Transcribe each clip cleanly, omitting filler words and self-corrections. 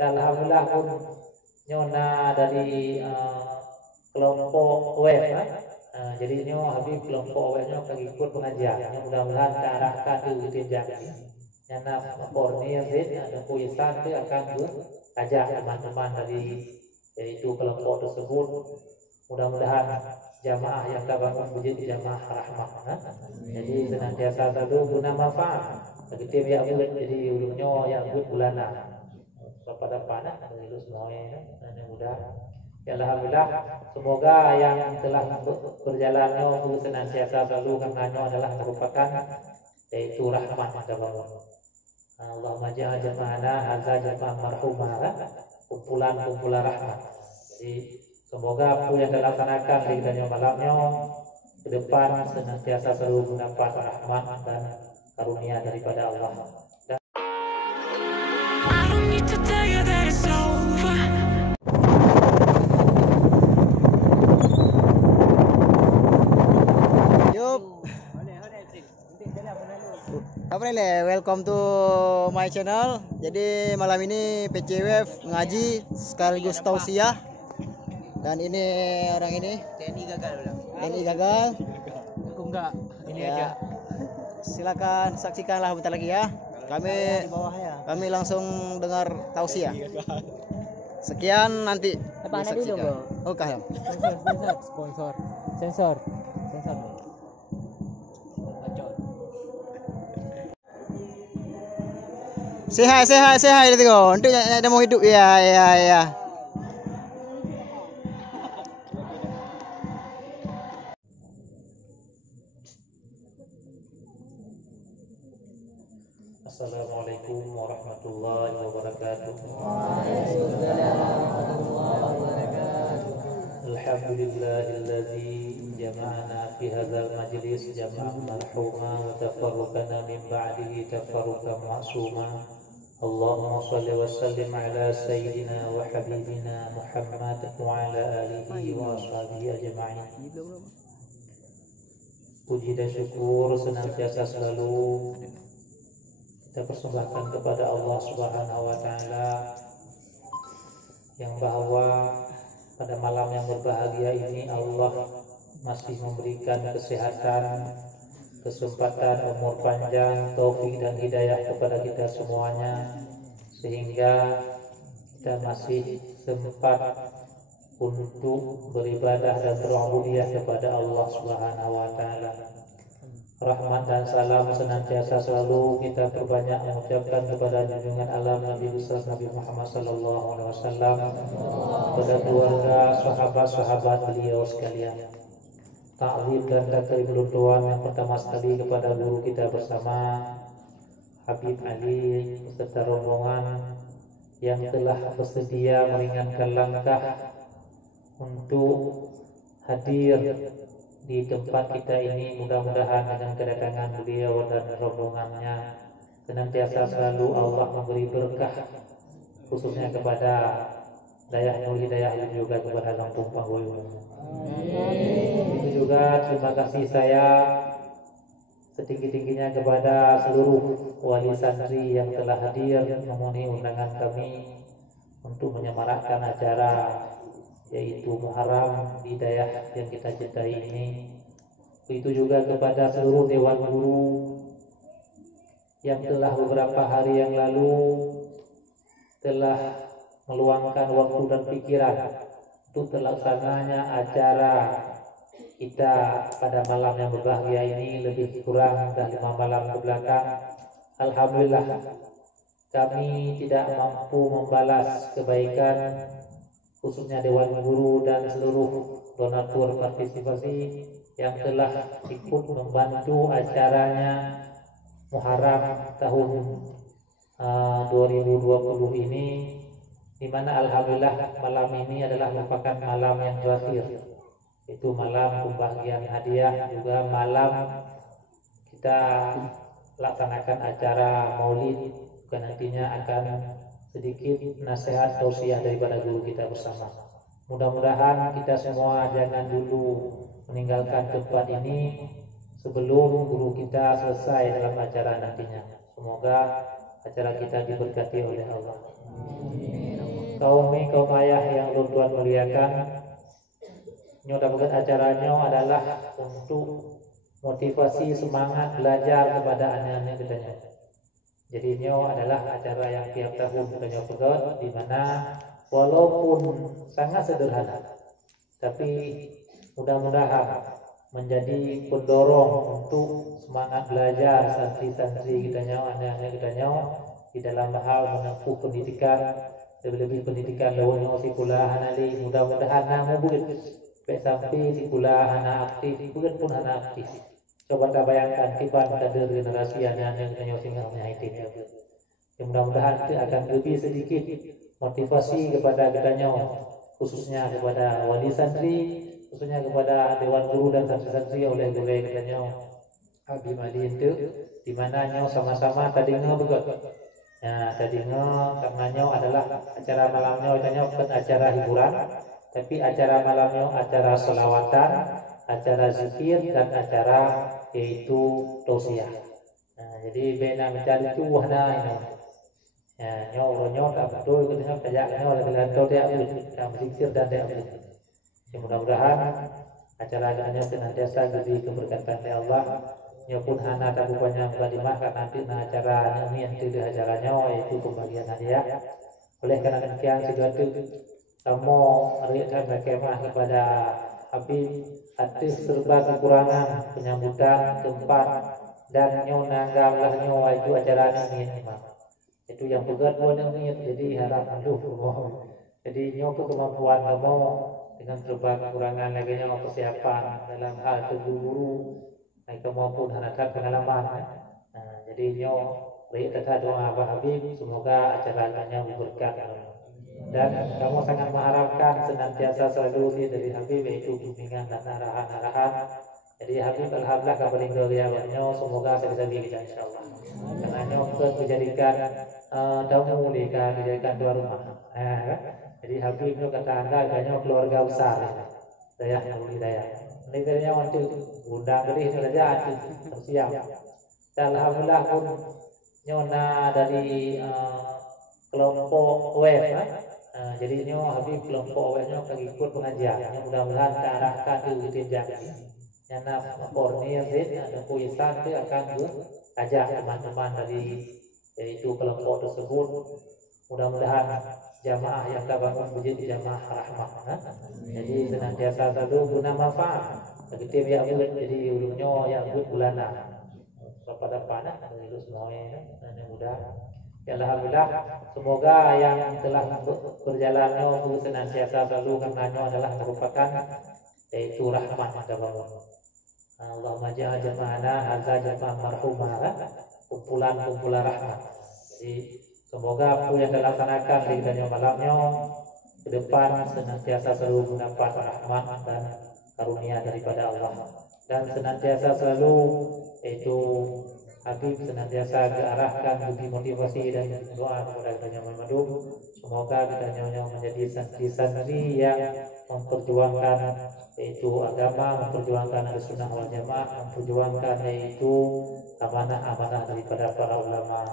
Dan alhamdulillah pun nyona dari kelompok web jadi nyo habis kelompok webnya ikut pengajian. Mudah-mudahan diarahkan ke jenjang nyana pornir ada puisan itu akan ajak teman-teman dari yaitu kelompok tersebut. Mudah-mudahan jamaah yang terbangun menjadi jamaah rahmah. Jadi senantiasa satu guna manfaat. Bagi tim ya jadi ulunnya ya bulanan. Pada panah itu semuanya dan mudah. Ya alhamdulillah, semoga yang telah berjalannya itu senantiasa selalu karenanya adalah merupakan yaitu rahmat terbangun. Allahumma ja'al jama'ana hadza jama'an marhumah, kumpulan rahmat. Jadi semoga apa yang dilaksanakan di dunia malamnya ke depan senantiasa selalu mendapat rahmat dan karunia daripada Allah. Welcome to my channel. Jadi malam ini PCWF ngaji sekaligus tausiah. Dan ini orang ini TNI gagal. Aku enggak. Ini ya, aja. Silakan saksikanlah bentar lagi ya. Kami langsung dengar tausiah. Sekian nanti. Apa ada dulu, Bro? Oh, kaham. Sensor. Sehat itu kok. Untuk ada mau hidup ya. Assalamualaikum warahmatullahi wabarakatuh. Alhamdulillahilladzi jama'ana fi hadzal majlis jama'an marhuma wa tafarraqana min ba'dihi tafarruqan ma'suma. Allahumma shalli wa sallim ala sayyidina wa habibina Muhammad wa ala alihi wa ashabihi ajma'in. Puji dan syukur senantiasa selalu kita persembahkan kepada Allah Subhanahu wa taala yang bahwa pada malam yang berbahagia ini Allah masih memberikan kesehatan, kesempatan, umur panjang, taufik dan hidayah kepada kita semuanya sehingga kita masih sempat untuk beribadah dan berubudiyah kepada Allah Subhanahu wa taala. Rahmat dan salam senantiasa selalu kita perbanyak mengucapkan kepada junjungan alam Nabi besar Nabi Muhammad sallallahu alaihi wasallam, kepada keluarga, sahabat-sahabat beliau sekalian. Ta'zim dan takrim berdoa yang pertama sekali kepada guru kita bersama Habib Ali beserta rombongan yang telah bersedia meringankan langkah untuk hadir di tempat kita ini. Mudah-mudahan dengan kedatangan beliau dan rombongannya senantiasa selalu Allah memberi berkah khususnya kepada Dayah Nur Hidayah dan juga kepada Lampung Pangguyung. Itu juga terima kasih saya setinggi-tingginya kepada seluruh wali santri yang telah hadir memenuhi undangan kami untuk menyemarakkan acara yaitu Muharram Hidayah yang kita cintai ini. Itu juga kepada seluruh dewan guru yang telah beberapa hari yang lalu telah meluangkan waktu dan pikiran untuk terlaksananya acara kita pada malam yang berbahagia ini. Lebih kurang dah 5 malam ke belakang, alhamdulillah kami tidak mampu membalas kebaikan khususnya Dewan Guru dan seluruh donatur partisipasi yang telah ikut membantu acaranya Muharram tahun 2020 ini, di mana alhamdulillah malam ini adalah merupakan malam yang terakhir. Itu malam pembagian hadiah, juga malam kita laksanakan acara Maulid, dan nantinya akan sedikit nasihat tausiah daripada guru kita bersama. Mudah-mudahan kita semua jangan dulu meninggalkan tempat ini sebelum guru kita selesai dalam acara nantinya. Semoga acara kita diberkati oleh Allah. kaum ayah yang Tuhan muliakan, mudah-mudahan acaranya adalah untuk motivasi semangat belajar kepada anak-anak kitanya. Jadi ini adalah acara yang tiap tahun kita buat, di mana walaupun sangat sederhana, tapi mudah-mudahan menjadi pendorong untuk semangat belajar santri-santri kitanya, anak-anak kitanya di dalam hal menempuh pendidikan, lebih-lebih pendidikan lawannya sekolah hanali. Mudah-mudahan nama buat sampai sekolah anak aktif, bukan pun anak aktif. Coba kita bayangkan kipan kader generasi anak-anak kitanya singapnya itu. Mudah-mudahan itu akan lebih sedikit motivasi kepada kitanya, khususnya kepada wali santri, khususnya kepada dewan guru dan santri-santri oleh kitanya Habib Ali itu, di mana nyo sama-sama tadi begot. Nah, tadi karenanya adalah acara malamnya kitanya bukan acara hiburan, tapi acara malamnya acara selawatan, acara zikir, dan acara yaitu tausiah. Nah, jadi bena mencari itu wahna ini. Ya, nyo tak betul katanya kayak oleh kelantar dia zikir dan dia. Mudah-mudahan acara acaranya senantiasa diberi keberkatan oleh Allah. Ya pun hana tak banyak kalimah karena nanti acara ini yang tidak acaranya yaitu pembagian hadiah. Oleh karena demikian sudah itu kamu meriakkan berkemah kepada Habib atas serba kekurangan penyambutan tempat dan nyo nanggaplah nyo itu acara ini itu yang pegat pun ini jadi harap jadi nyo kemampuan kamu dengan serba kekurangan lagi nyo persiapan dalam hal terburu-buru kemampuan hanakan pengalaman. Nah, jadi nyo berikan doa Pak Habib semoga acaranya berberkah dan kamu sangat mengharapkan senantiasa selalu dari Habib yaitu bimbingan dan arahan-arahan. Jadi Habib alhamdulillah kabarin beliau semoga selalu kita insyaallah. Karena nyo menjadikan tamu dijadikan tuan rumah. Jadi Habib itu kata anda banyak keluarga besar. Saya hidayah. Ini ternyata waktu undang beri saja siap. Dan alhamdulillah pun nyona dari kelompok web. Jadi nyo Habib kelompok webnya ikut pengajian. Mudah-mudahan terarahkan ke jenjang. Nyana Kornir ada kuisan itu akan ajak teman-teman dari yaitu kelompok tersebut. Mudah-mudahan jamaah yang terbangun menjadi jamaah rahmah. Jadi senantiasa selalu guna manfaat. Begitu ya buat jadi ulungnya ya buat bulanan. Pada panah itu semuanya dan mudah. Ya alhamdulillah semoga yang telah berjalannya itu senantiasa selalu karenanya adalah merupakan yaitu rahmat terbangun. Allahumma ja'al jama'ana hadza jama'an marhumah, kumpulan rahmat. Jadi semoga apa yang dilaksanakan di dunia malamnya ke depan senantiasa selalu mendapat rahmat dan karunia daripada Allah, dan senantiasa selalu yaitu Habib senantiasa diarahkan budi motivasi dan doa kepada kita Muhammad. Semoga kita menjadi santri-santri yang memperjuangkan yaitu agama, memperjuangkan sunnah wal jamaah, memperjuangkan yaitu amanah-amanah daripada para ulama,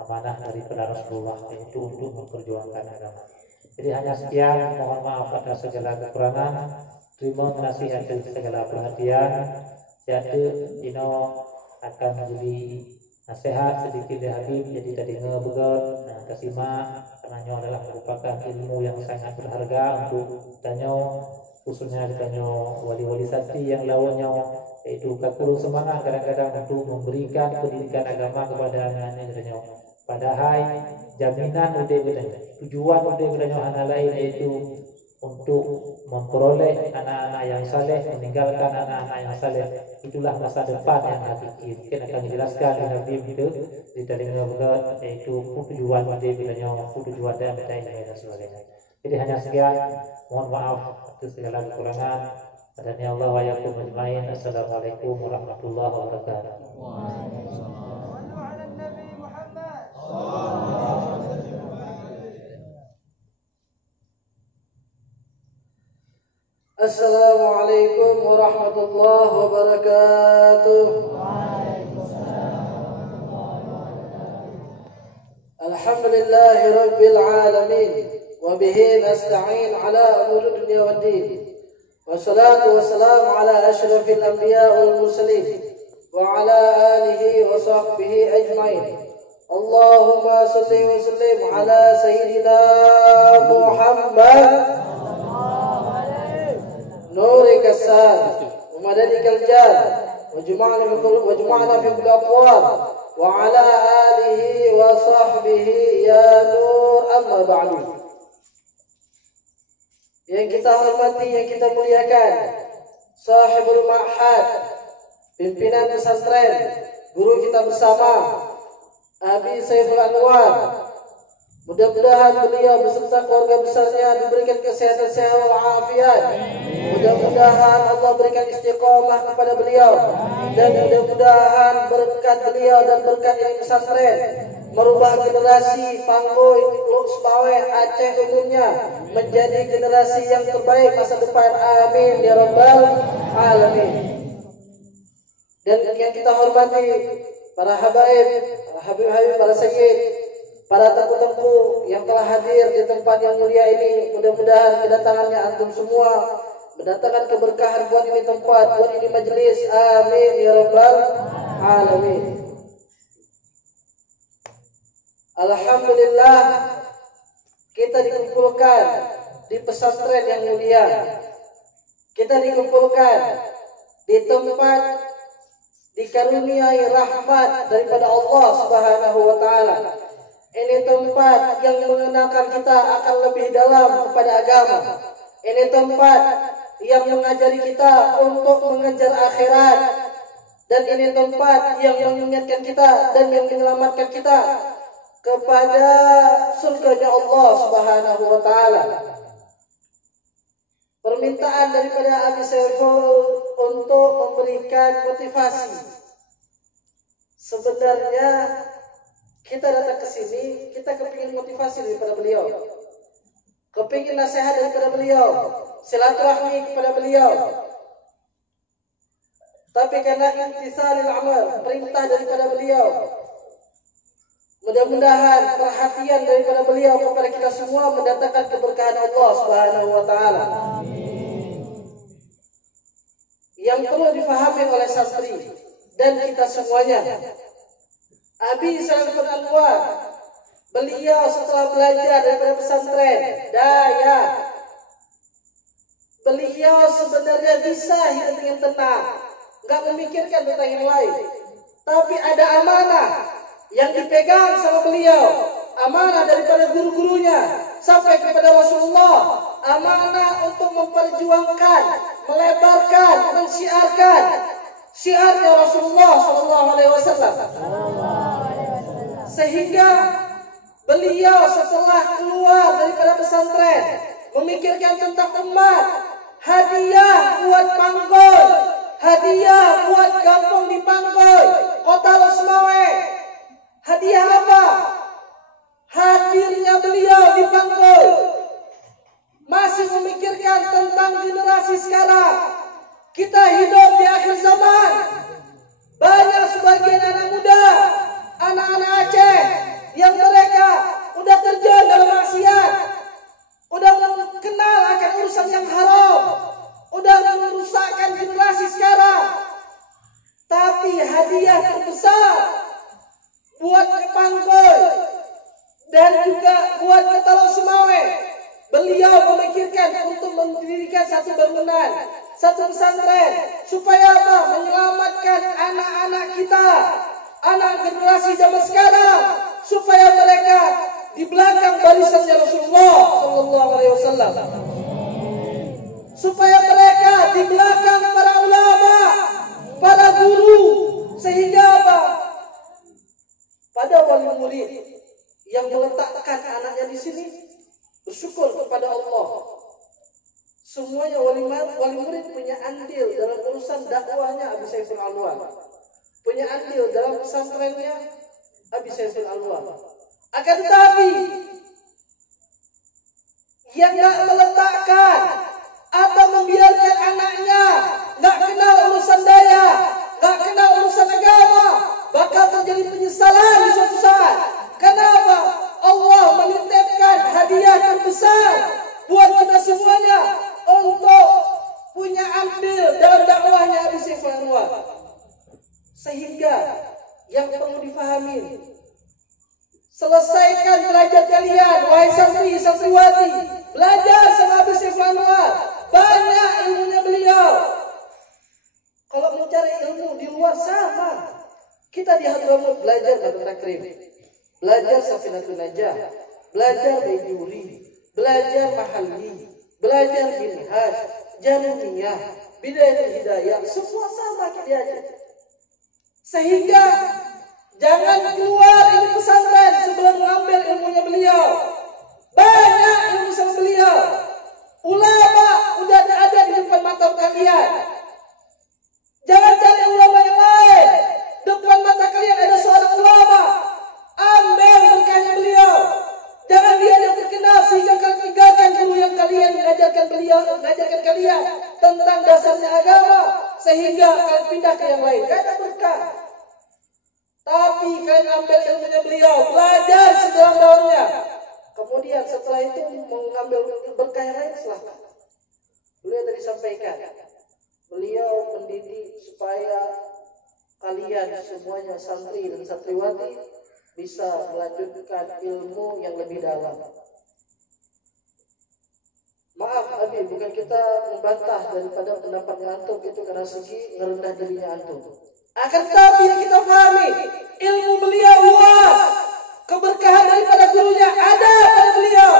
amanah daripada Rasulullah, yaitu untuk memperjuangkan agama. Jadi hanya sekian, mohon maaf atas segala kekurangan. Terima kasih atas segala perhatian. Jadi akan memberi nasihat sedikit dari Habib. Jadi tadi ngebegot, kasimak, karena adalah merupakan ilmu yang sangat berharga untuk tanya, khususnya ditanya wali-wali santri yang lawannya yaitu kakurung semangat kadang-kadang untuk memberikan pendidikan agama kepada anak-anaknya. Padahal jaminan tujuan hana lain yaitu untuk memperoleh anak-anak yang saleh, meninggalkan anak-anak yang saleh. Itulah masa depan yang hakiki. Mungkin akan dijelaskan di Habib itu di dalam berat yaitu tujuan tujuan dan sebagainya. Jadi hanya sekian. Mohon maaf atas segala kekurangan. Adanya Allah wa yakum ajmain. Assalamualaikum warahmatullahi wabarakatuh. Assalamualaikum warahmatullahi wabarakatuh. Alhamdulillahi rabbil alamin. وبه نستعين على أمور الدنيا والدين والصلاة والسلام على أشرف الأنبياء والمرسلين وعلى آله وصحبه أجمعين. اللهم صل وسلم على سيدنا محمد نورك السادس ومددك الجاد وجمعنا في كل أطوار وعلى آله وصحبه يا نور. أما بعد. Yang kita hormati, yang kita muliakan, Sahibul Ma'had, pimpinan pesantren, guru kita bersama, Abi Saiful Anwar. Mudah-mudahan beliau beserta keluarga besarnya diberikan kesehatan sehat walafiat. Mudah-mudahan Allah berikan istiqomah kepada beliau, dan mudah-mudahan berkat beliau dan berkat ini pesantren merubah generasi Panggoy, Luk Sebawe, Aceh umumnya menjadi generasi yang terbaik masa depan. Amin ya rabbal alamin. Dan yang kita hormati para habaib, para sayyid, para tengku-tengku yang telah hadir di tempat yang mulia ini, mudah-mudahan kedatangannya antum semua mendatangkan keberkahan buat ini tempat, buat ini majelis. Amin ya rabbal alamin. Alhamdulillah, kita dikumpulkan di pesantren yang mulia. Kita dikumpulkan di tempat dikaruniai rahmat daripada Allah Subhanahu wa taala. Ini tempat yang mengenalkan kita akan lebih dalam kepada agama. Ini tempat yang mengajari kita untuk mengejar akhirat. Dan ini tempat yang mengingatkan kita dan yang menyelamatkan kita kepada surganya Allah Subhanahu wa taala. Permintaan daripada Abi Saiful untuk memberikan motivasi. Sebenarnya kita datang ke sini, kita kepingin motivasi daripada beliau, kepingin nasihat daripada beliau, silaturahmi kepada beliau. Tapi karena imtithalil amal, perintah daripada beliau, mudah-mudahan perhatian daripada beliau kepada kita semua mendatangkan keberkahan Allah Subhanahu wa taala. Yang perlu difahami oleh santri dan kita semuanya, Abi Saiful Anwar, beliau setelah belajar daripada pesantren Daya, beliau sebenarnya bisa hidup dengan tenang, nggak memikirkan tentang yang lain. Tapi ada amanah yang dipegang sama beliau, amanah daripada guru-gurunya sampai kepada Rasulullah, amanah untuk memperjuangkan, melebarkan, mensiarkan syiarnya Rasulullah Sallallahu Alaihi Wasallam. Sehingga beliau setelah keluar daripada pesantren memikirkan tentang umat, hadiah buat Panggoy, hadiah buat kampung di Panggoy, kota Losmawe. Hadiah apa? Hadirnya beliau di Panggoy. Masih memikirkan tentang generasi sekarang. Kita hidup di akhir zaman. Banyak sebagian anak muda, anak-anak Aceh yang mereka udah terjun dalam maksiat, udah kenal akan urusan yang haram, udah merusakkan generasi sekarang. Tapi hadiah terbesar buat ke Panggoy dan juga buat ke Talau Semawe, beliau memikirkan untuk mendirikan satu bangunan, satu pesantren, supaya apa? Menyelamatkan anak-anak kita, anak generasi zaman sekarang, supaya mereka di belakang barisannya Rasulullah Sallallahu Alaihi Wasallam, supaya mereka di belakang para ulama, para guru, sehingga apa? Pada wali murid yang meletakkan anaknya di sini bersyukur kepada Allah. Semuanya wali murid punya andil dalam urusan dakwahnya Abi Saiful Anwar, punya andil dalam pesantrennya Abi Saiful Anwar. Akan tetapi yang nggak meletakkan atau membiarkan anaknya nggak kenal urusan daya, nggak kenal urusan agama, bakal terjadi penyesalan di suatu saat. Kenapa? Allah menitipkan hadiah terbesar punya andil dalam dakwahnya Abi Saiful Anwar. Sehingga yang perlu difahami, selesaikan belajar kalian, wahai santri santriwati, belajar sama Abi Saiful Anwar. Banyak ilmunya beliau. Kalau mencari ilmu di luar sama. Kita di Hadramut belajar Nabul Takrim, belajar Safinatul Najah, belajar Bayduri, belajar Mahalli, belajar Minhaj, Jarumiyah, Bidayatul Hidayah, semua sama kita aja. Sehingga jangan keluar ini pesantren sebelum mengambil ilmunya beliau. Banyak ilmu sama beliau. Ulama udah ada di depan mata kalian. Jangan cari ulama yang lain. Depan mata kalian ada seorang ulama. Ambil berkahnya beliau. Jangan dia yang terkenal sehingga kalian tinggalkan guru yang kalian mengajarkan kalian tentang dasarnya agama, sehingga kalian pindah ke yang lain. Gak ada berkah. Tapi kalian ambil ilmunya beliau, belajar sedalam-dalamnya. Kemudian setelah itu mengambil berkah yang lain, silahkan. Beliau tadi sampaikan, beliau mendidik supaya kalian semuanya santri dan santriwati bisa melanjutkan ilmu yang lebih dalam. Maaf Abi, bukan kita membantah daripada pendapatnya antum itu karena segi merendah dirinya antum. Akan tetapi yang kita pahami, ilmu beliau luas, keberkahan daripada gurunya ada pada beliau.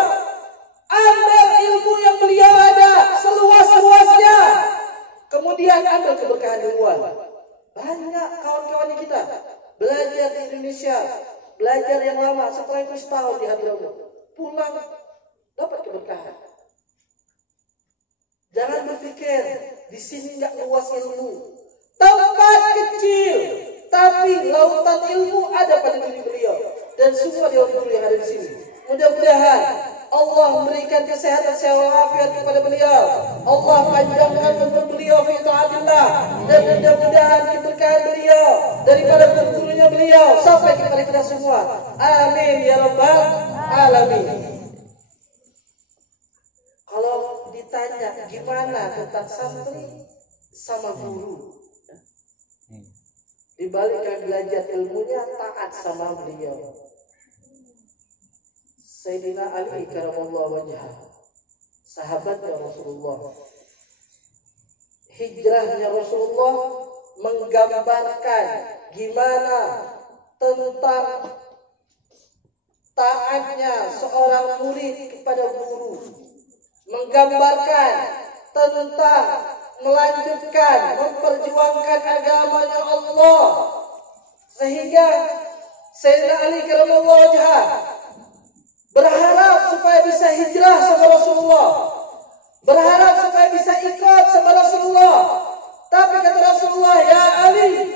Ambil ilmu yang beliau ada seluas-luasnya, kemudian ambil keberkahan di luar. Banyak kawan-kawannya kita belajar di Indonesia, belajar yang lama, setelah itu setahun di Hadramut, pulang dapat keberkahan. Jangan berpikir di sini nggak luas ilmu, tempat kecil, tapi lautan ilmu ada pada diri beliau dan semua dewan guru yang ada di sini. Mudah-mudahan Allah memberikan kesehatan walafiat kepada beliau. Allah panjangkan umur beliau fi taatillah, dan mudah-mudahan keberkahan beliau daripada guru-gurunya beliau sampai kepada kita semua. Amin ya rabbal alamin. Kalau ditanya gimana tentang santri sama guru, dibalik kalian belajar ilmunya, taat sama beliau. Sayyidina Ali karamallahu wajhah, sahabatnya Rasulullah. Hijrahnya Rasulullah menggambarkan gimana tentang taatnya seorang murid kepada guru, menggambarkan tentang melanjutkan, memperjuangkan agamanya Allah, sehingga Sayyidina Ali karamallahu wajhah berharap supaya bisa hijrah sama Rasulullah, berharap supaya bisa ikut sama Rasulullah. Tapi kata Rasulullah, ya Ali,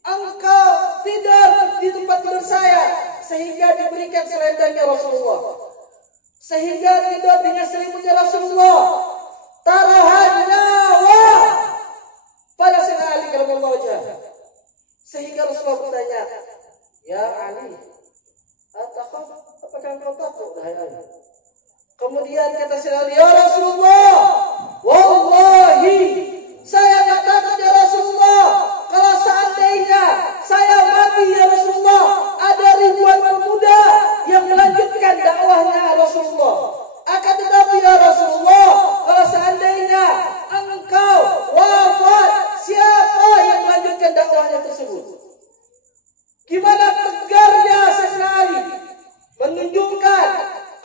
engkau tidur di tempat tidur saya, sehingga diberikan selendangnya Rasulullah, sehingga tidur dengan selimutnya Rasulullah, taruhan nyawa pada Sayyidina Ali karamallahu wajhah. Sehingga Rasulullah bertanya, ya Ali, apakah engkau takut, wahai Ali? Kemudian kata Sayyidina Ali, ya Rasulullah, wallahi saya tak takut ya Rasulullah. Kalau seandainya saya mati ya Rasulullah, ada ribuan pemuda yang melanjutkan dakwahnya Rasulullah. Akan tetapi ya Rasulullah, kalau seandainya engkau wafat, siapa yang melanjutkan dakwahnya tersebut? Gimana tegarnya Sayyidina Ali menunjukkan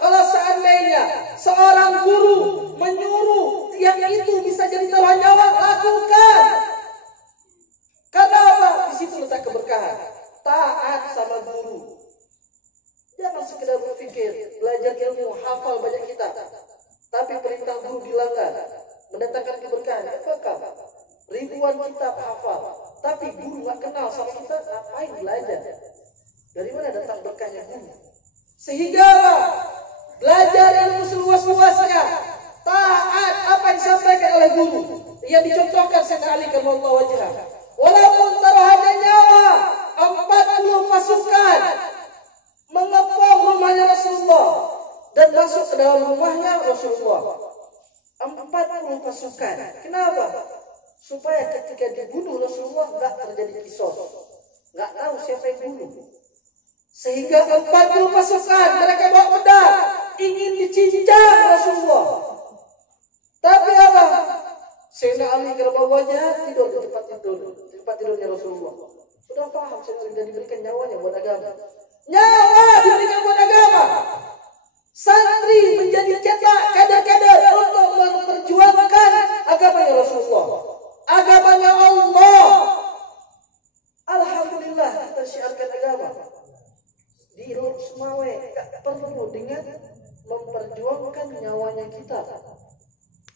kalau seandainya seorang guru menyuruh yang itu bisa jadi taruhan nyawa, lakukan. Karena apa? Di situ letak keberkahan. Taat sama guru. Jangan sekedar berpikir belajar ilmu, hafal banyak kita, tapi perintah guru dilanggar, mendatangkan keberkahan. Apakah ribuan kitab hafal, tapi guru nggak kenal sama kita, ngapain belajar? Dari mana datang berkahnya guru? Sehingga belajar ilmu seluas-luasnya, taat apa yang disampaikan oleh guru, yang dicontohkan Sayyidina Ali karamallahu wajhah. Walaupun taruhannya nyawa, 40 pasukan mengepung rumahnya Rasulullah dan masuk ke dalam rumahnya Rasulullah. 40 pasukan. Kenapa? Supaya ketika dibunuh Rasulullah nggak terjadi kisos, nggak tahu siapa yang bunuh. Sehingga 40 pasukan mereka bawa pedang ingin dicincang Rasulullah. Tapi apa? Sayyidina Ali karena wajah tidur di tempat tidurnya Rasulullah. Sudah paham Sayyidina Ali diberikan nyawanya buat agama. Nyawa diberikan buat agama. Santri menjadi cetak kader-kader untuk memperjuangkan agamanya Rasulullah, agamanya Allah. Alhamdulillah kita syiarkan agama di Sumawe, tak perlu dengan memperjuangkan nyawanya kita.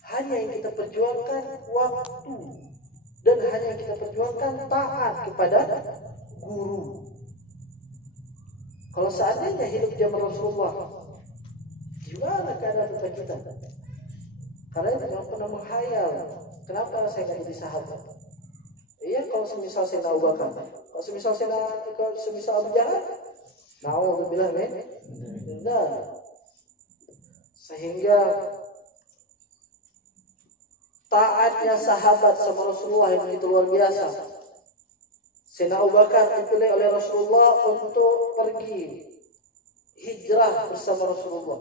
Hanya yang kita perjuangkan waktu, dan hanya yang kita perjuangkan taat kepada guru. Kalau seandainya hidup zaman Rasulullah, gimana keadaan kita? Karena itu jangan pernah menghayal, kenapa saya nggak jadi sahabat? Iya, kalau semisal saya Abu Bakar, kalau semisal Abu Jahal, na'udzubillah min dzalik. Sehingga taatnya sahabat sama Rasulullah yang begitu luar biasa. Sayyidina Abu Bakar dipilih oleh Rasulullah untuk pergi hijrah bersama Rasulullah.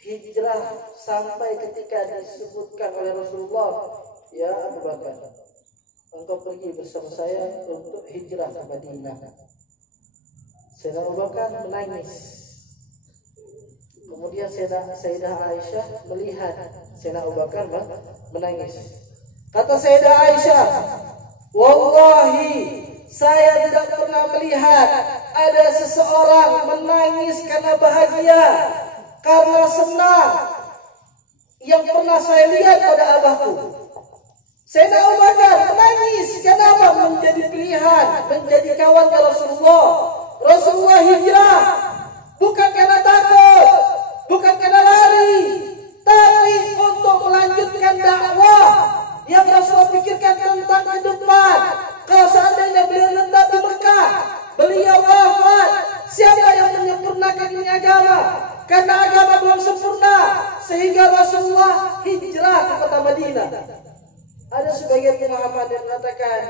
Hijrah sampai ketika disebutkan oleh Rasulullah, ya Abu Bakar, engkau pergi bersama saya untuk hijrah ke Madinah. Sayyidina Abu Bakar menangis. Kemudian Sayyidah Aisyah melihat Sayyidina Abu Bakar menangis. Kata Sayyidah Aisyah, wallahi saya tidak pernah melihat ada seseorang menangis karena bahagia, karena senang yang pernah saya lihat pada abahku. Sayyidina Abu Bakar menangis. Kenapa? Menjadi pilihan, menjadi kawan Rasulullah. Rasulullah hijrah bukan karena takut, bukan karena lari, tapi untuk melanjutkan dakwah yang Rasulullah pikirkan tentang ke depan. Kalau seandainya beliau tetap di Mekah, beliau wafat, siapa yang menyempurnakan ini agama? Karena agama belum sempurna, sehingga Rasulullah hijrah ke kota Madinah. Ada sebagian Muhammad yang mengatakan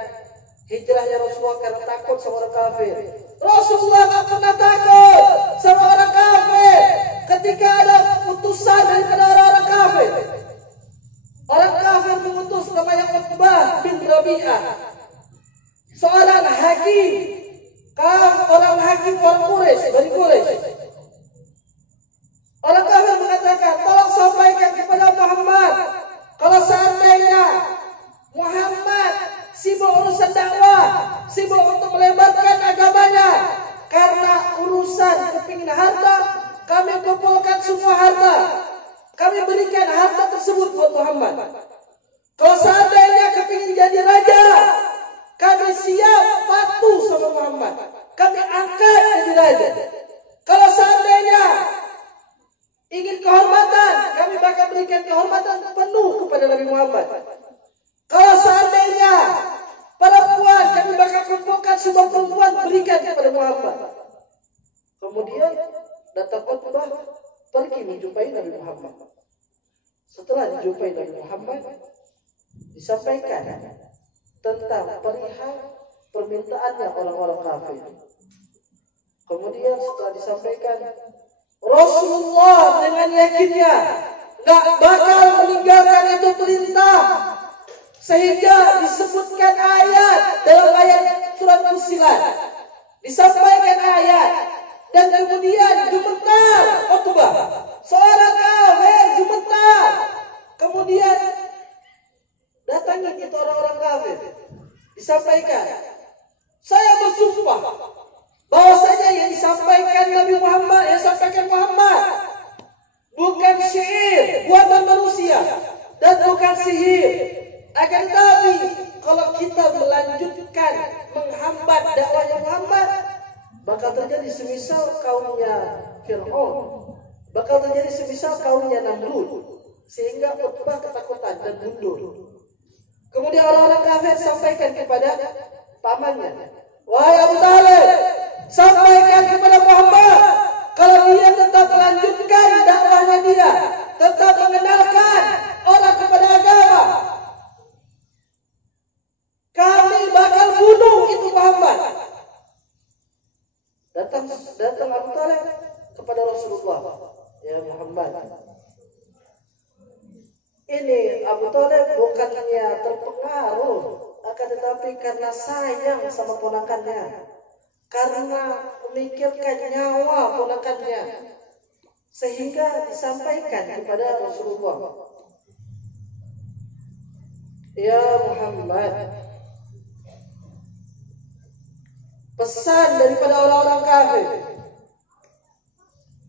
hijrahnya Rasulullah karena takut sama orang kafir. Rasulullah tak pernah takut sama orang kafir. Ketika ada utusan daripada orang kafir, orang kafir mengutus namanya Utbah bin Rabi'ah, seorang hakim, orang hakim orang Quraisy, dari Quraisy. Orang kafir mengatakan, tolong sampaikan kepada Muhammad, kalau seandainya Muhammad sibuk urusan dakwah, sibuk untuk melebarkan agamanya, karena urusan kepingin harta, kami kumpulkan semua harta, kami berikan harta tersebut buat Muhammad. Kalau seandainya kepingin jadi raja, kami siap patuh sama Muhammad, kami angkat jadi raja. Kalau seandainya ingin kehormatan, kami bakal berikan kehormatan penuh kepada Nabi Muhammad. Kalau seandainya perempuan, kami bakal kumpulkan semua perempuan berikan kepada Muhammad. Kemudian datang Utbah pergi menjumpai Nabi Muhammad. Setelah dijumpai Nabi Muhammad, disampaikan tentang perihal permintaannya orang-orang kafir. Kemudian setelah disampaikan, Rasulullah dengan yakinnya gak bakal meninggalkan itu perintah, sehingga disebutkan ayat dalam ayat surat Fussilat, disampaikan ayat, dan kemudian gemetar Utbah, seorang kafir gemetar. Kemudian datangi itu orang-orang kafir, disampaikan, saya bersumpah bahwasanya yang disampaikan Nabi Muhammad, yang disampaikan Muhammad bukan syair buatan manusia dan bukan sihir. Akan tetapi kalau kita melanjutkan menghambat dakwahnya Muhammad, bakal terjadi semisal kaumnya Fir'aun, bakal terjadi semisal kaumnya Namrud, sehingga Utbah ketakutan dan mundur. Kemudian orang-orang kafir sampaikan kepada pamannya, wahai Abu Talib, sampaikan kepada Muhammad kalau dia tetap melanjutkan dakwahnya dia, tetap mengenalkan Muhammad. Ini Abu Thalib bukannya terpengaruh, akan tetapi karena sayang sama ponakannya, karena memikirkan nyawa ponakannya, sehingga disampaikan kepada Rasulullah, ya Muhammad, pesan daripada orang-orang kafir,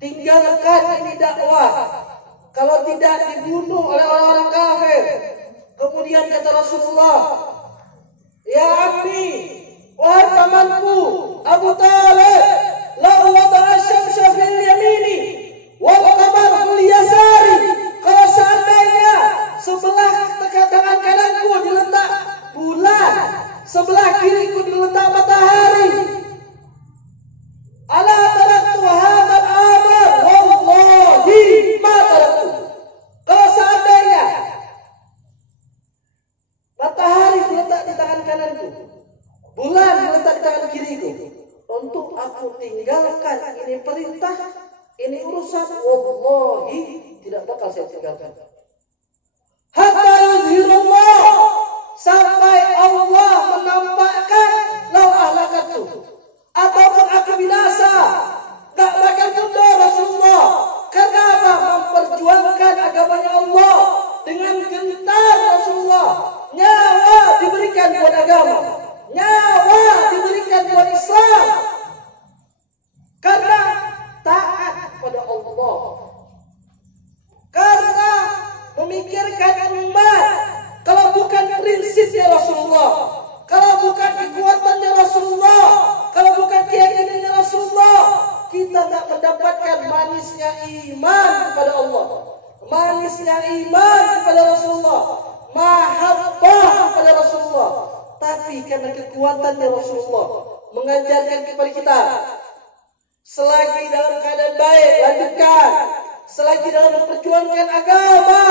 tinggalkan ini dakwah, kalau tidak dibunuh oleh orang-orang kafir. Kemudian kata Rasulullah, ya ammi, wahai pamanku Abu Thalib, la wada'a syamsa fil yamini wal qamar fil yasari. Kalau seandainya sebelah tangan kananku diletak bulan, sebelah kiriku diletak matahari, ala taraktu hadzal amr wallahi ma taraktu. Kalau seandainya matahari diletak di tangan kananku, bulan diletak di tangan kiriku, untuk aku tinggalkan ini perintah, ini urusan, wallahi tidak bakal saya tinggalkan. Hatta yuzhirullah, sampai Allah menampakkan lau ahlakatu, ataupun aku binasa, gak bakal tunda Rasulullah. Karena apa? Memperjuangkan agamanya Allah dengan gentar. Rasulullah nyawa diberikan buat agama, nyawa diberikan buat Islam, karena taat kepada Allah, karena memikirkan umat. Kalau bukan prinsipnya Rasulullah, kalau bukan kekuatannya Rasulullah, kalau bukan keyakinannya Rasulullah, kita tak mendapatkan manisnya iman kepada Allah, manisnya iman kepada Rasulullah, mahabbah kepada Rasulullah. Tapi karena kekuatannya Rasulullah mengajarkan kepada kita, selagi dalam keadaan baik lanjutkan, selagi dalam memperjuangkan agama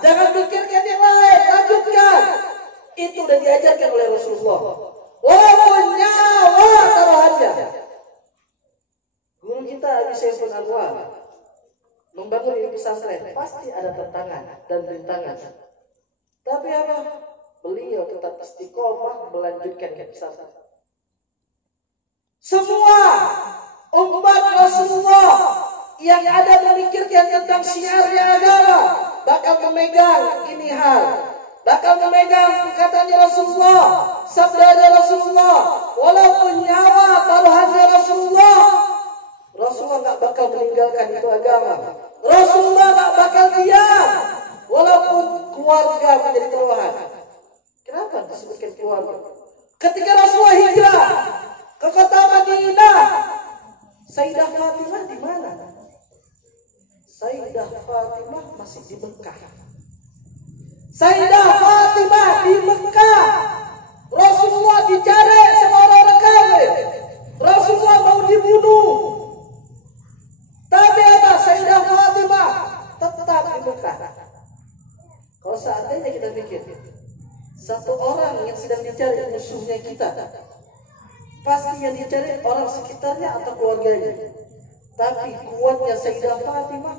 jangan pikirkan yang lain, lanjutkan. Itu sudah diajarkan oleh Rasulullah. Walaupun nyawa taruhannya. Guru kita Abi Saiful Anwar membangun ini pesantren pasti ada tantangan dan rintangan. Tapi apa? Beliau tetap istiqomah melanjutkan ke pesantren. Semua umat Rasulullah yang ada memikirkan tentang syiarnya agama bakal memegang ini hal, bakal memegang perkataannya Rasulullah, sabdanya Rasulullah. Walaupun nyawa taruhannya Rasulullah, Rasulullah gak bakal meninggalkan itu agama. Rasulullah gak bakal diam walaupun keluarga menjadi taruhan. Kenapa disebutkan keluarga? Ketika Rasulullah hijrah ke kota Madinah, Sayyidah Fatimah di mana? Sayyidah Fatimah masih di Mekah. Sayyidah Fatimah di Mekah. Rasulullah dicari sama orang-orang kafir. Rasulullah mau dibunuh. Tapi apa? Sayyidah Fatimah tetap di Mekah. Kalau seandainya kita pikir satu orang yang sedang dicari musuhnya kita, pasti yang dicari orang sekitarnya atau keluarganya. Tapi kuatnya Sayyidah Fatimah,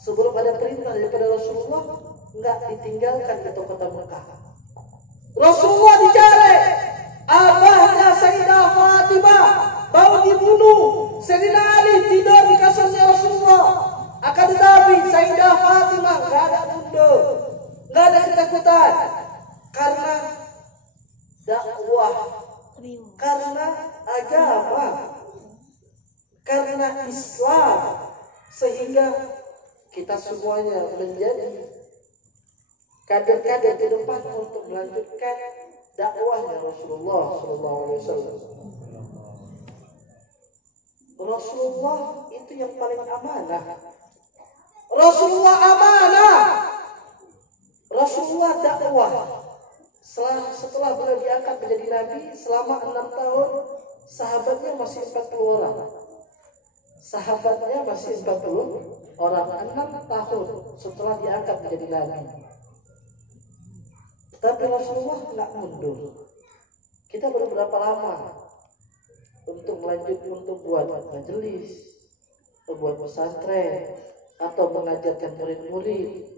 sebelum ada perintah daripada Rasulullah, enggak ditinggalkan ke kota Mekah. Rasulullah dicari, abahnya Sayyidah Fatimah mau dibunuh. Sayyidina Ali tidur di kasurnya Rasulullah. Akan tetapi Sayyidah Fatimah enggak ada mundur, enggak ada ketakutan, karena dakwah, karena agama, karena Islam, sehingga kita semuanya menjadi kader-kader ke depan untuk melanjutkan dakwahnya Rasulullah SAW. Rasulullah itu yang paling amanah. Rasulullah amanah. Rasulullah dakwah. Setelah beliau diangkat menjadi nabi, selama 6 tahun sahabatnya masih 40 orang. Sahabatnya masih 40 orang 6 tahun setelah diangkat menjadi nabi. Tapi Rasulullah tidak mundur. Kita baru berapa lama untuk melanjutkan, untuk buat majelis, buat pesantren, atau mengajarkan murid-murid.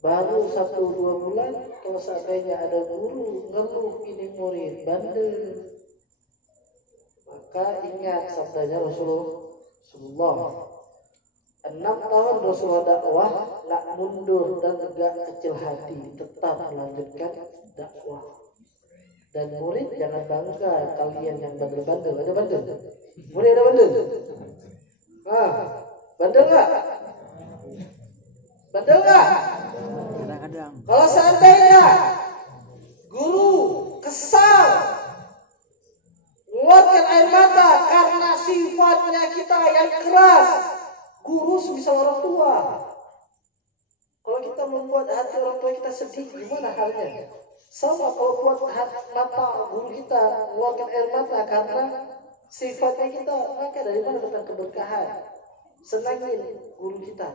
Baru 1-2 bulan, kalau seandainya ada guru ngeluh ini murid bandel, maka ingat sabdanya Rasulullah. 6 tahun Rasulullah dakwah, nggak mundur dan nggak kecil hati, tetap melanjutkan dakwah. Dan murid jangan bangga kalian yang bandel-bandel. Ada bandel? Murid ada bandel? Bandel nggak? Bandel nggak? Kadang-kadang. Kalau seandainya guru kesal, mengeluarkan air mata karena sifatnya kita yang keras, guru sebisa orang tua. Kalau kita membuat hati orang tua kita sedih, gimana halnya? Sama kalau buat mata guru kita mengeluarkan air mata karena sifatnya kita, maka dari mana datang keberkahan? Senangin guru kita.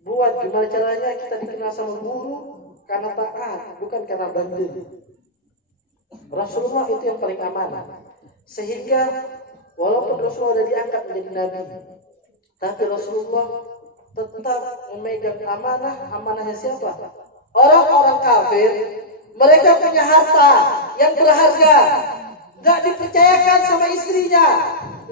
Buat gimana caranya kita dikenal sama guru karena taat, bukan karena bandel. Rasulullah itu yang paling amanah. Sehingga walaupun Rasulullah sudah diangkat menjadi nabi, tapi Rasulullah tetap memegang amanah. Amanahnya siapa? Orang-orang kafir. Mereka punya harta yang berharga, nggak dipercayakan sama istrinya,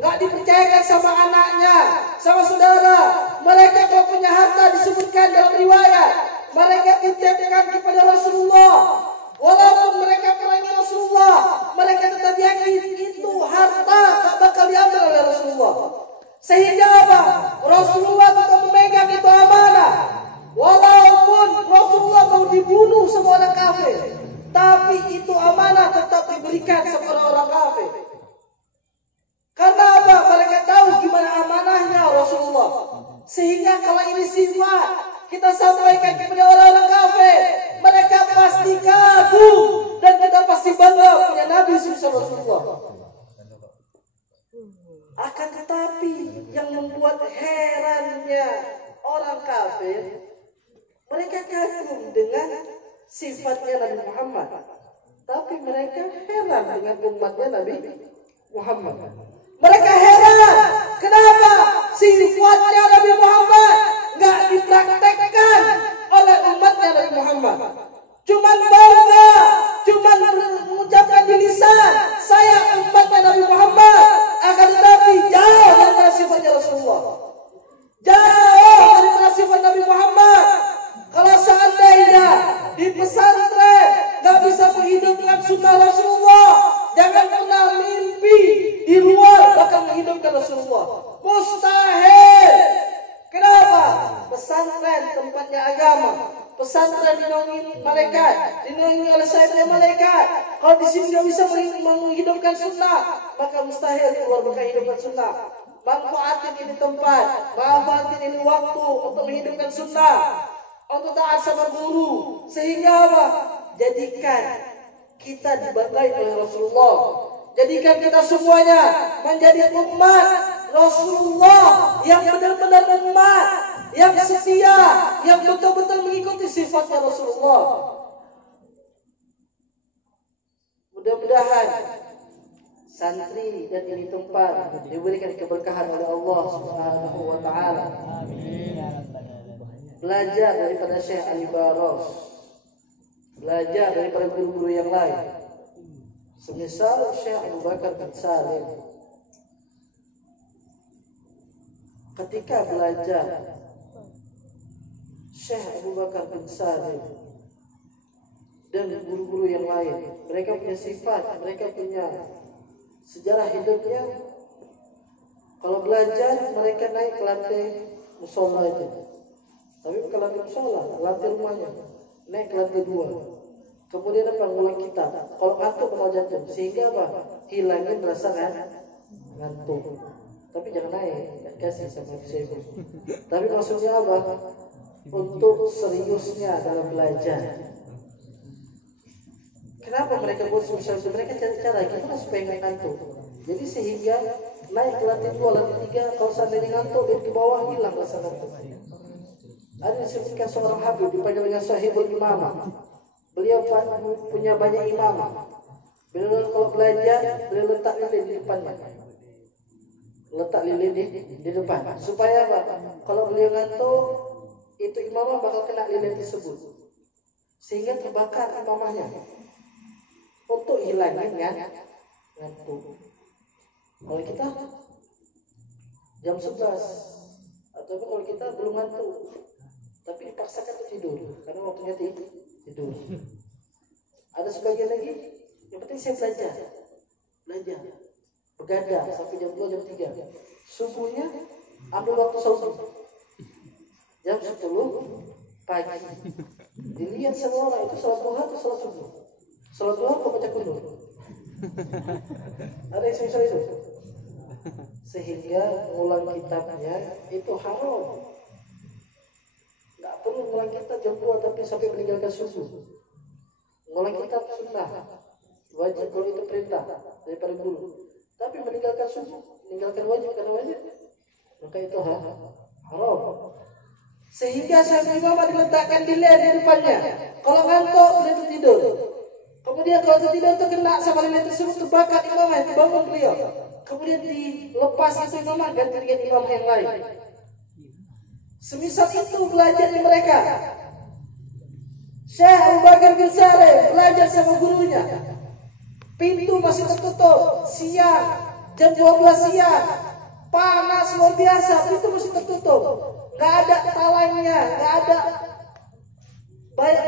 nggak dipercayakan sama anaknya, sama saudara. Mereka kalau punya harta disebutkan dalam riwayat, mereka titipkan kepada Rasulullah. Walaupun mereka perangi Rasulullah, mereka tetap yakin itu harta tak bakal diambil oleh Rasulullah. Sehingga apa? Rasulullah tetap memegang itu amanah. Walaupun Rasulullah mau dibunuh sama orang kafir, tapi itu amanah tetap diberikan kepada orang kafir. Karena apa? Mereka tahu gimana amanahnya Rasulullah. Sehingga kalau ini sifat kita sampaikan kepada orang-orang kafir, mereka pasti kagum dan kita pasti bangga punya Nabi Rasulullah. Akan tetapi yang membuat herannya orang kafir, mereka kagum dengan sifatnya Nabi Muhammad, tapi mereka heran dengan umatnya Nabi Muhammad. Mereka heran kenapa sifatnya Nabi Muhammad nggak dipraktekkan oleh umatnya Nabi Muhammad. Cuman bangga, cuman mengucapkan di lisan, saya umatnya Nabi Muhammad. Akan tetapi jauh dari sifatnya Rasulullah, jauh dari sifat Nabi Muhammad. Kalau seandainya di pesantren nggak bisa menghidupkan sunnah Rasulullah, jangan pernah mimpi di luar bakal menghidupkan Rasulullah. Mustahil. Kenapa? Pesantren tempatnya agama. Pesantren dinaungi malaikat, dinaungi oleh sayapnya malaikat. Kalau di sini nggak bisa menghidupkan sunnah, maka mustahil keluar bakal menghidupkan sunnah. Manfaatin ini tempat, manfaatin ini waktu untuk menghidupkan sunnah, untuk taat sama guru. Sehingga apa? Jadikan kita dibantai oleh Rasulullah. Jadikan kita semuanya menjadi umat Rasulullah yang benar-benar umat, yang setia, yang betul-betul mengikuti sifatnya Rasulullah. Mudah-mudahan santri dan ini tempat diberikan keberkahan oleh Allah Subhanahu wa taala. Belajar daripada Syekh Ali Baros, belajar daripada guru-guru yang lain. Semisal Syekh Abu Bakar bin Salim, ketika belajar Syekh Abu Bakar bin Salim dan guru-guru yang lain, mereka punya sifat, mereka punya sejarah hidupnya. Kalau belajar mereka naik ke lantai musola aja, tapi bukan lantai musola, lantai rumahnya, naik ke lantai 2. Kemudian apa? Ngulang kitab. Kalau ngantuk bakal jatuh, sehingga apa? Hilangin rasa ngantuk. Tapi jangan naik, kasih sama saya. Tapi maksudnya apa? Untuk seriusnya dalam belajar. Kenapa mereka buat susah? Mereka cari cara gimana supaya nggak ngantuk. Jadi sehingga naik ke lantai 2, lantai 3, kalau sampai ngantuk dari ke bawah hilang rasa ngantuk. Ada disebutkan seorang Habib dipanggil dengan Sahibul Imamah. Beliau punya banyak imam. Beliau kalau belajar, beliau letak di depannya. letak lilin di depan. Supaya apa? Kalau beliau ngantuk, itu imamah bakal kena lilin tersebut, sehingga terbakar imamahnya. Untuk hilangin ngantuk. Kalau kita jam 11 ataupun kalau kita belum ngantuk tapi dipaksakan untuk tidur karena waktunya tidur. Ada sebagian lagi yang penting saya belajar begadang sampai jam 2 jam 3. Subuhnya ambil waktu sahur jam 10 pagi. Dilihat semua orang itu salat duha atau salat subuh. Salat duha kok baca kunut. Ada yang semisal itu. Sehingga ngulang kitabnya itu haram. Nggak perlu ngulang kitab jam 2 tapi sampai meninggalkan subuh. Ngulang kitab sunnah, wajib kalau itu perintah daripada guru. Tapi meninggalkan subuh, meninggalkan wajib karena wajib, maka itu haram. Sehingga Syafi'i Imam diletakkan di depannya. Kalau ngantuk beliau tertidur. Kemudian kalau tertidur terkena sama lilin tersebut terbakar imamah, terbangun beliau. Kemudian dilepas itu imamah ganti dengan imam yang lain. Semisal itu belajar di mereka. Syekh Abu Bakar bin Sareh belajar sama gurunya. Pintu masih tertutup, siang, jam 12 siang, panas luar biasa, pintu masih tertutup. Nggak ada talangnya, nggak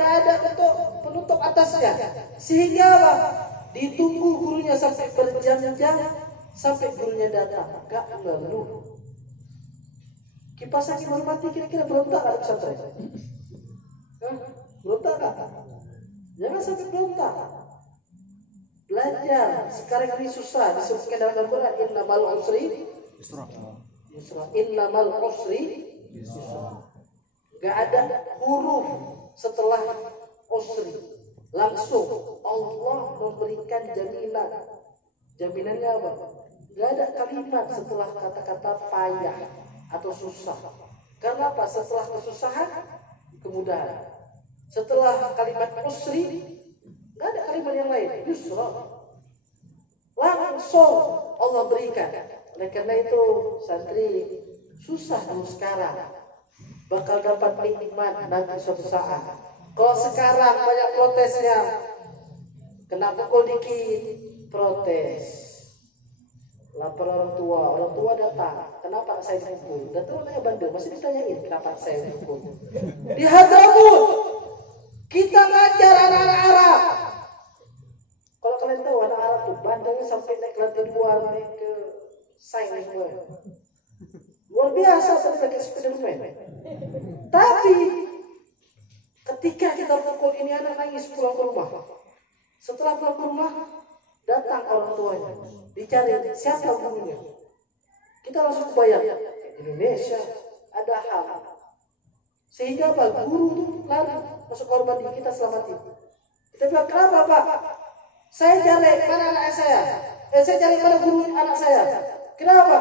ada untuk penutup atasnya. Sehingga apa? Ditunggu gurunya sampai berjam-jam sampai gurunya datang. Nggak ngeluh. Kipas angin baru mati, kira-kira berontak nggak pesantren? Berontak nggak? Jangan sampai berontak. Belajar. Sekarang ini susah. Disebutkan dalam Al-Quran, innamal usri yusra. Innamal usri yusra. Gak ada huruf setelah usri. Langsung Allah memberikan jaminan. Jaminannya apa? Gak ada kalimat setelah kata-kata payah atau susah. Karena apa? Setelah kesusahan, kemudahan. Setelah kalimat usri, gak ada kalimat yang lain. Yusra. Langsung Allah berikan. Oleh karena itu santri susah dulu sekarang, bakal dapat nikmat nanti suatu saat. Kalau sekarang banyak protesnya, kena pukul dikit protes, lapor orang tua datang, kenapa saya dipukul? Datang orangnya Bandung, masih ditanyain kenapa saya dipukul. Di Hadramaut kita ngajar anak-anak Arab. Kalau kalian tahu anak Arab tuh bandengnya sampai naik lantai 2, naik ke saing semua. Luar biasa tadi pakai sepeda lumayan. Tapi ketika kita pukul ini anak nangis pulang ke rumah. Setelah pulang ke rumah datang orang tuanya, dicari siapa gurunya. Kita langsung kebayang Indonesia ada hal. Sehingga apa? Guru tuh lari masuk kamar mandi, kita selamatin. Kita bilang kenapa Pak? Saya cari mana anak saya. Saya cari mana guru anak saya. Kenapa?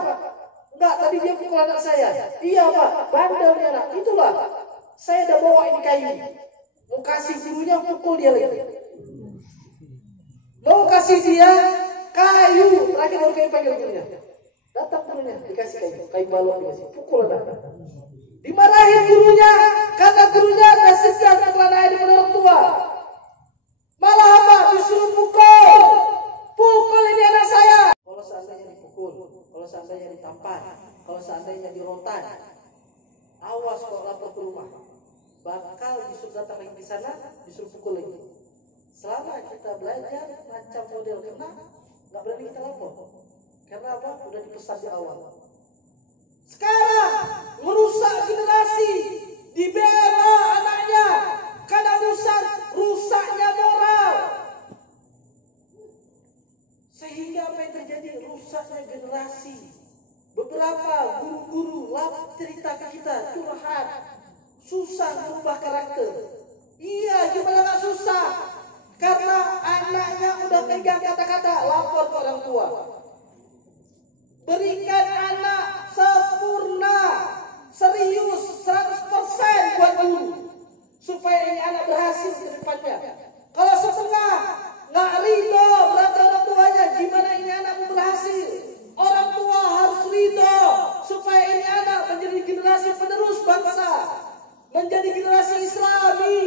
Enggak, tadi dia pukul anak saya. Iya Pak, bandel dia anak. Itulah, saya udah bawa ini kayu. Mau kasih gurunya, pukul dia lagi. Mau kasih dia kayu. Terakhir baru kayak panggil gurunya. Datang gurunya, dikasih kayu balok dikasih. Pukul anak. Dimarahin gurunya, karena gurunya ada segan karena air orang tua. Malah apa? Disuruh pukul. Pukul ini anak saya. Kalau seandainya dipukul, kalau seandainya ditampar, kalau seandainya dirotan, awas kalau lapor ke rumah, bakal disuruh datang lagi di sana, disuruh pukul lagi. Selama kita belajar macam model kena, nggak berani kita lapor. Karena apa? Udah dipesan di awal. Sekarang merusak generasi, dibela anaknya karena rusaknya moral. Sehingga apa yang terjadi? Rusaknya generasi. Beberapa guru-guru cerita ke kita, curhat, susah merubah karakter. Iya, gimana gak susah? Karena anaknya udah pegang kata-kata, lapor ke orang tua. Berikan anak sempurna, serius, 100% buat guru. Supaya ini anak berhasil ke depannya. Kalau setengah, nggak ridho berarti orang tuanya, gimana ini anakmu berhasil? Orang tua harus ridho generasi penerus bangsa, menjadi generasi Islami,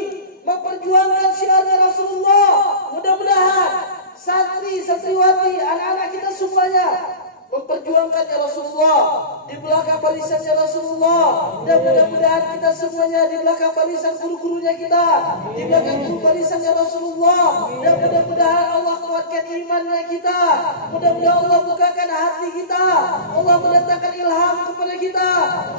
memperjuangkan syiarnya Rasulullah. Mudah-mudahan santri, santriwati, anak-anak kita semuanya memperjuangkannya Rasulullah, di belakang barisannya Rasulullah, dan mudah-mudahan kita semuanya di belakang barisan guru-gurunya kita, di belakang guru barisannya Rasulullah, dan mudah-mudahan Allah kuatkan imannya kita, mudah-mudahan Allah bukakan hati kita, Allah mendatangkan ilham kepada kita.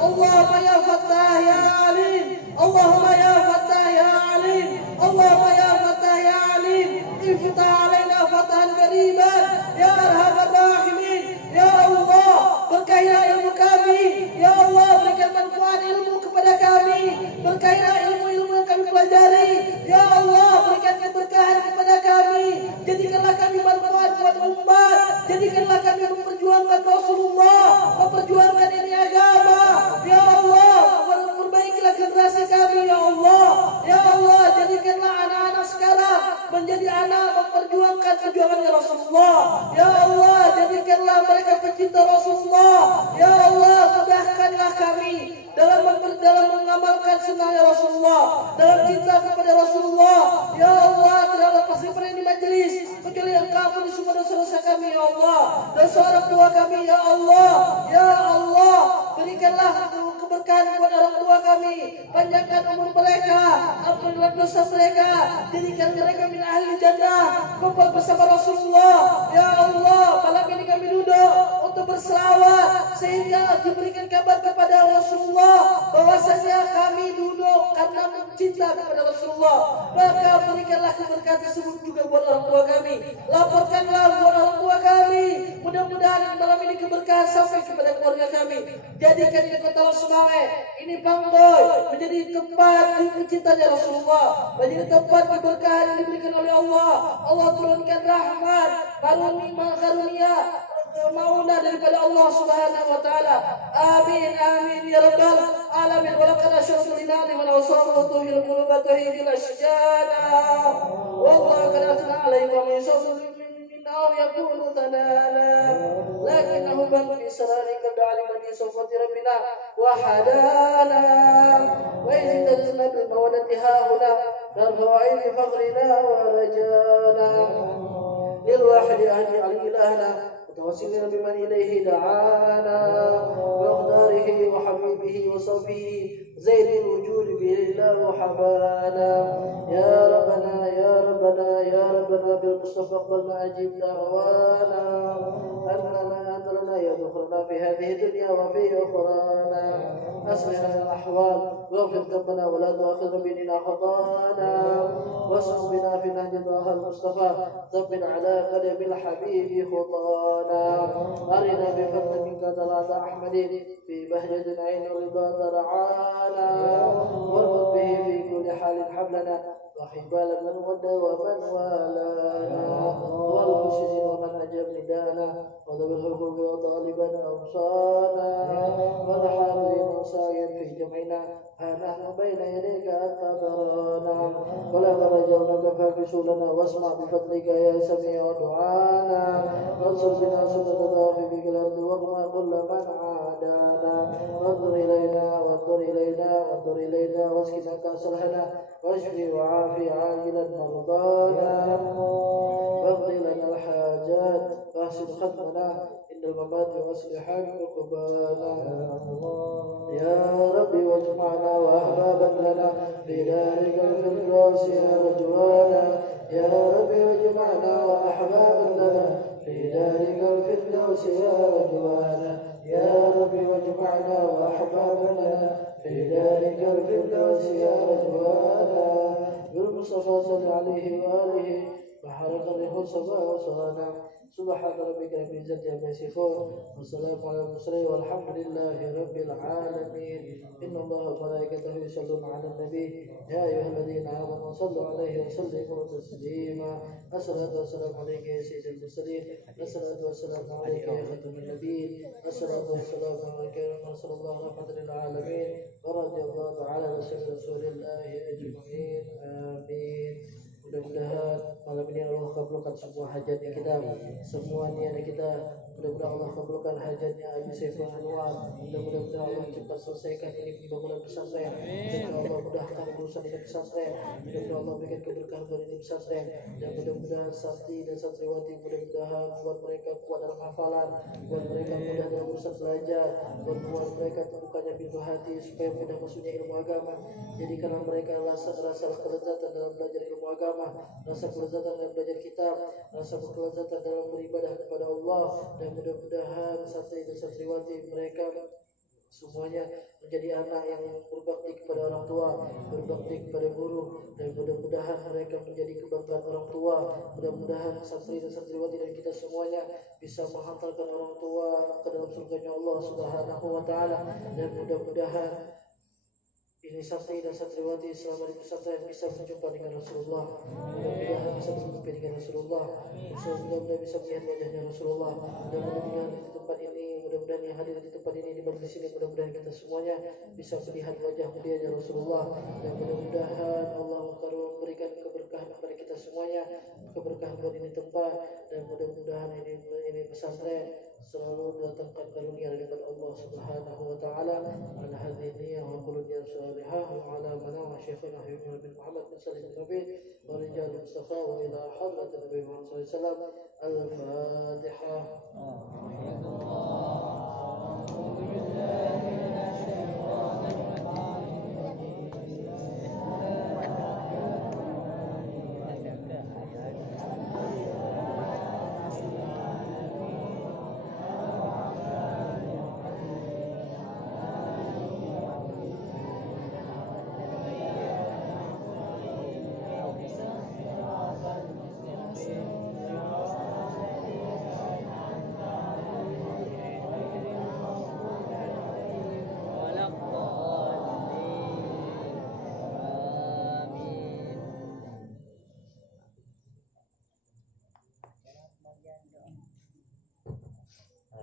Allahumma ya Fattah ya Alim, Allahumma ya Fattah ya Alim, Allahumma ya Fattah ya Alim, iftah alaina fatahan qariban ya arhamar rahimin. Ya Allah, berkahilah ilmu kami. Ya Allah, berikan manfaat ilmu kepada kami. Berkahilah ilmu-ilmu yang kami pelajari. Ya Allah, berikan keberkahan kepada kami. Jadikanlah kami manfaat buat umat. Jadikanlah kami memperjuangkan Rasulullah, memperjuangkan ini agama. Ya Allah, perbaikilah generasi kami. Ya Allah, ya Allah, jadikanlah anak-anak sekarang menjadi anak memperjuangkan perjuangannya Rasulullah. Ya Allah, jadikanlah mereka pecinta Rasulullah. Ya Allah, mudahkanlah kami dalam mengamalkan sunnahnya Rasulullah, dalam cinta kepada Rasulullah. Ya Allah, tidak lepas daripada di majelis kecuali Engkau ampuni semua dosa-dosa kami. Ya Allah, dosa orang tua kami. Ya Allah, ya Allah, berikanlah keberkahan kepada orang tua kami, panjangkan umur mereka, ampunilah dosa mereka, jadikan mereka min ahli jannah, kumpul bersama Rasulullah. Ya Allah, malam ini kami duduk untuk berselawat sehingga diberikan kabar kepada Rasulullah bahwasanya kami duduk karena cinta kepada Rasulullah. Maka berikanlah keberkahan tersebut juga buat orang tua kami, laporkanlah buat orang tua kami. Mudah-mudahan malam ini keberkahan sampai kepada keluarga kami. Jadikan ini kota Losumawe, ini Pangboy menjadi tempat cintanya Rasulullah, menjadi tempat keberkahan yang diberikan oleh Allah. Allah turunkan rahmat, karunia, mauna daripada Allah Subhanahu wa taala. Amin amin ya rabbal alamin. Wa laqad asyrafna lana wa nawsatu fil qulubati bil ashjana. Wallahu qad atna alayhi wa min sawmi أو يكون ثنانا لكنه بل في سرارك الدعاء من صفة ربنا وحدانا وإذ تجزنا بالمودة هاهنا نرفع عين فخرنا ورجانا للواحد أهدي على إلهنا وتوسلنا بمن إليه دعانا وإخداره وحبيبه وصفيه زين الوجود به الله حبانا. يا ربنا يا ربنا يا ربنا بالمصطفى اقبلنا أجب دعوانا أننا لنا يدخلنا في هذه الدنيا وفي أخرانا. أصلح لنا الأحوال واغفر ذنبنا ولا تؤاخذنا بنا خطانا واسلك بنا في نهج طه المصطفى ثبت على قدم الحبيب خطانا. أرنا بفضل منك طلعت أحمد في بهجة عين الرضا ترعانا واربط به في كل حال حبلنا وحبال من ود ومن والانا والمرشدين ومن أجاب ندانا وذوي الحقوق وطالبا أوصانا والحاضرين وسائر في جمعنا ها نحن بين يديك أنت ترانا ولا ترجونك فاكسوا لنا واسمع بفضلك يا سميع دعانا وانصر بنا سنة ضعف بك الأرض واغمى كل من عادانا وانظر إلينا وانظر إلينا وانظر إلينا واسقنا كأس الهنا واشفي وعافي عاجلا مرضانا واقضي لنا الحاجات واحسن ختمنا إن الممات واصلح عقبانا. يا ربي واجمعنا وأحبابا لنا في دارك الفردوس يا رجوانا. يا ربي واجمعنا وأحبابا لنا في دارك الفردوس يا رجوانا. يا ربي واجمعنا وأحبابا لنا في دارك الفردوس يا رجوانا. بالمصطفى صل عليه وآله وحرق الريح الصبا وصانا. سبحان ربك رب العزة عما يصفون والسلام على المرسلين والحمد لله رب العالمين. إن الله وملائكته يصلون على النبي يا أيها الذين آمنوا صلوا عليه وسلموا تسليما. الصلاة والسلام عليك يا سيد المرسلين. الصلاة والسلام عليك يا خاتم النبيين. الصلاة والسلام عليك يا رسول الله رحمة للعالمين ورضي الله تعالى عن رسول الله أجمعين. آمين. Mudah-mudahan malam ini Allah kabulkan kabulkan semua hajatnya kita, semua niat kita. Mudah-mudahan Allah kabulkan hajatnya Abi Saiful Anwar. Mudah-mudahan Allah cepat selesaikan ini pembangunan pesantren. Dan Allah mudahkan urusan ini pesantren. Mudah-mudahan Allah berikan keberkahan buat ini pesantren. Dan mudah-mudahan santri dan santriwati, mudah-mudahan buat mereka kuat dalam hafalan, buat mereka mudah dalam urusan belajar, buat mereka terbukanya pintu hati supaya mudah masuknya ilmu agama. Jadikanlah mereka rasa kelezatan dalam belajar ilmu agama, rasa kelezatan dalam belajar kitab, rasa kelezatan dalam beribadah kepada Allah. Dan mudah-mudahan santri dan santriwati mereka semuanya menjadi anak yang berbakti kepada orang tua, berbakti kepada guru, dan mudah-mudahan mereka menjadi kebanggaan orang tua. Mudah-mudahan santri dan santriwati dan kita semuanya bisa menghantarkan orang tua ke dalam surganya Allah Subhanahu wa taala. Dan mudah-mudahan ini santri dan santriwati selama di pesantren bisa berjumpa dengan Rasulullah. Mudah-mudahan bisa berjumpa dengan Rasulullah. Mudah-mudahan bisa melihat wajahnya Rasulullah. Dan mudah-mudahan di tempat ini, mudah-mudahan yang hadir di tempat ini, di majelis ini, mudah-mudahan kita semuanya bisa melihat wajah mulianya Rasulullah. Dan mudah-mudahan Allah memberikan keberkahan kepada kita semuanya, keberkahan buat ini tempat. Dan mudah-mudahan ini pesantren selalu datangkan karunia daripada Allah Subhanahu wa taala. Ala hadhihi wa qulubiyya salihah wa ala mana wa syekhana Habib bin Muhammad bin Salim bin Rabi' wa rijal Mustafa wa ila hadrat Nabi Muhammad sallallahu alaihi wasallam. Al-Fatihah.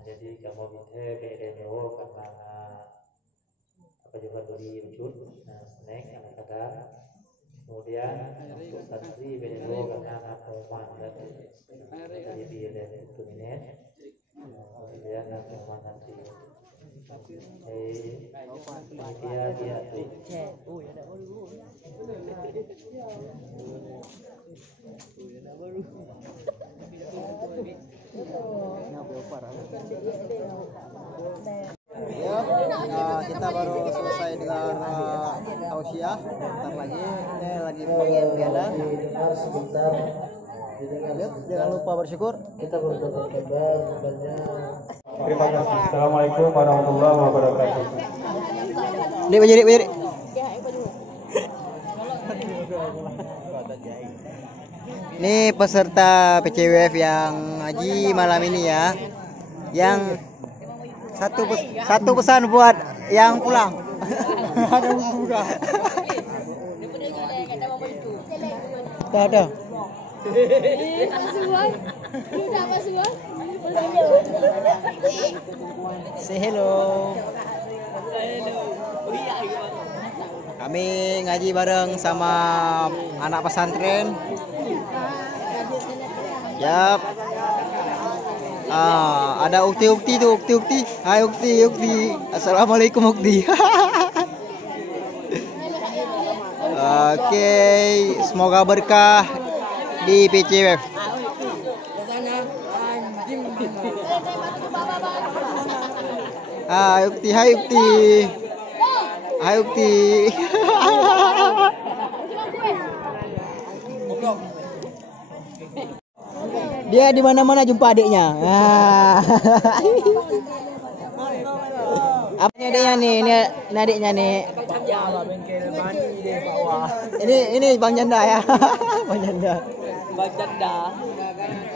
Jadi kamu bisa beda karena apa juga beli wujud, snack yang kadar. Kemudian untuk santri beda karena anak pengumuman jadi biar dari itu minit. Kemudian anak pengumuman nanti. Dia tuh. Kita baru selesai dengan tausiah. Bentar lagi ini lagi bagian piala. Sebentar. Jangan lupa bersyukur. Kita baru dapat kabar banyak. Terima kasih. Assalamualaikum warahmatullahi wabarakatuh. Berdiri. Ini peserta PCWF yang ngaji malam ini ya. Yang satu pesan buat yang pulang. Ada buka. Ada. Say hello. Kami ngaji bareng sama anak pesantren. Yap. Ada Ukti tuh, Ukti. Hai Ukti. Assalamualaikum Ukti. Oke, semoga berkah di PCWF. Hai Ukti. Dia di mana-mana jumpa adiknya. Apanya adiknya nih? Ini adiknya nih. Ini Bang Janda ya. Bang Janda.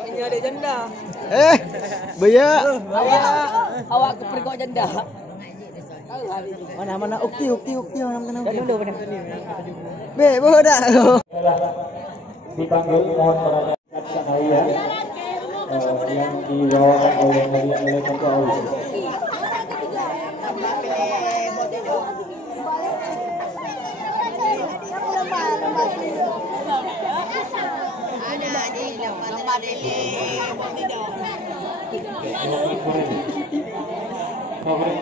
Ini ada janda. Baya. Awak kepergok janda. Mana Ukti mana. Be, boda. Dipanggil mohon para saya yang dibawakan oleh Ketua Auli. Ada di Favorit